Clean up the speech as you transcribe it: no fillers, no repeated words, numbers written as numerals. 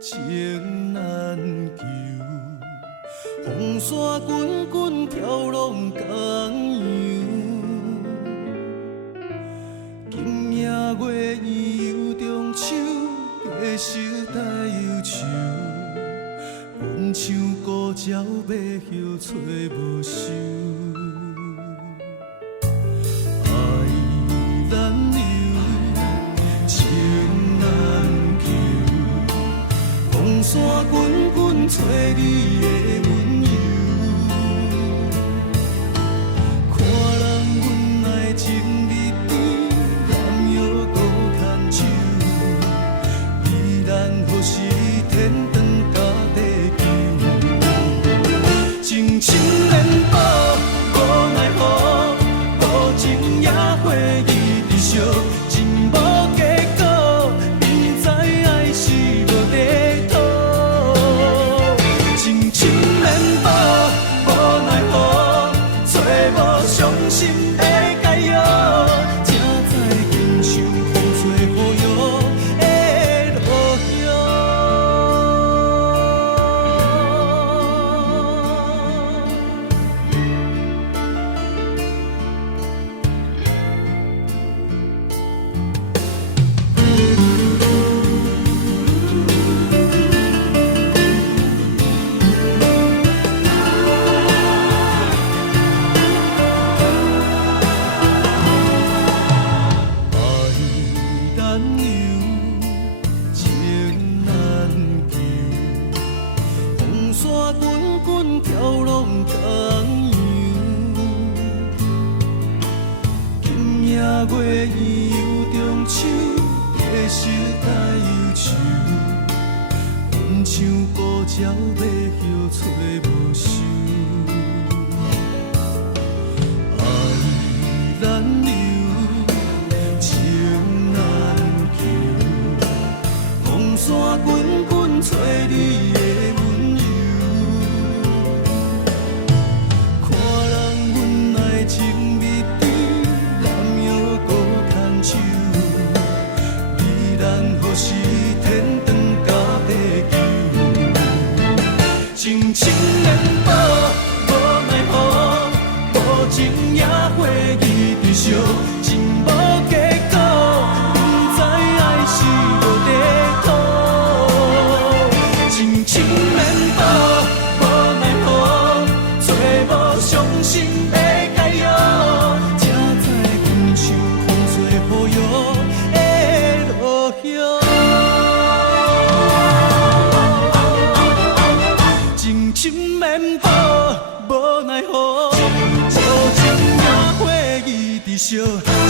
情难求，风沙滚滚，飘浪江洋。今夜月圆中秋，月色带忧愁。阮像孤鸟要摇，找无收。爱难留，情难求。风沙滚滚，找你的温柔。看人阮爱情蜜甜，男摇孤牵手。依然何时天长甲地久？情深连抱，无奈何，无情也会记伫烧，情无结果，明知爱是无地讨。情深连抱，无奈何，找无伤心的解药，才知经受风吹雨摇的落叶。爱难留，情难求，风沙滚滚，飘浪江洋。今夜月圆中秋，月色带忧愁。阮像孤鸟要摇，找无收。爱难留，情难求，风沙滚滚，找你的温柔。看人阮爱情蜜甜，男摇孤牵手。依然何时天长甲地久？情深连抱，无奈何，无情也会记伫烧，情无结果，不知爱是无地讨。情深连抱，无奈何，找无伤心的解药，才知经受风吹雨摇的落叶。情深绵抱，无奈何，无情也会记伫烧。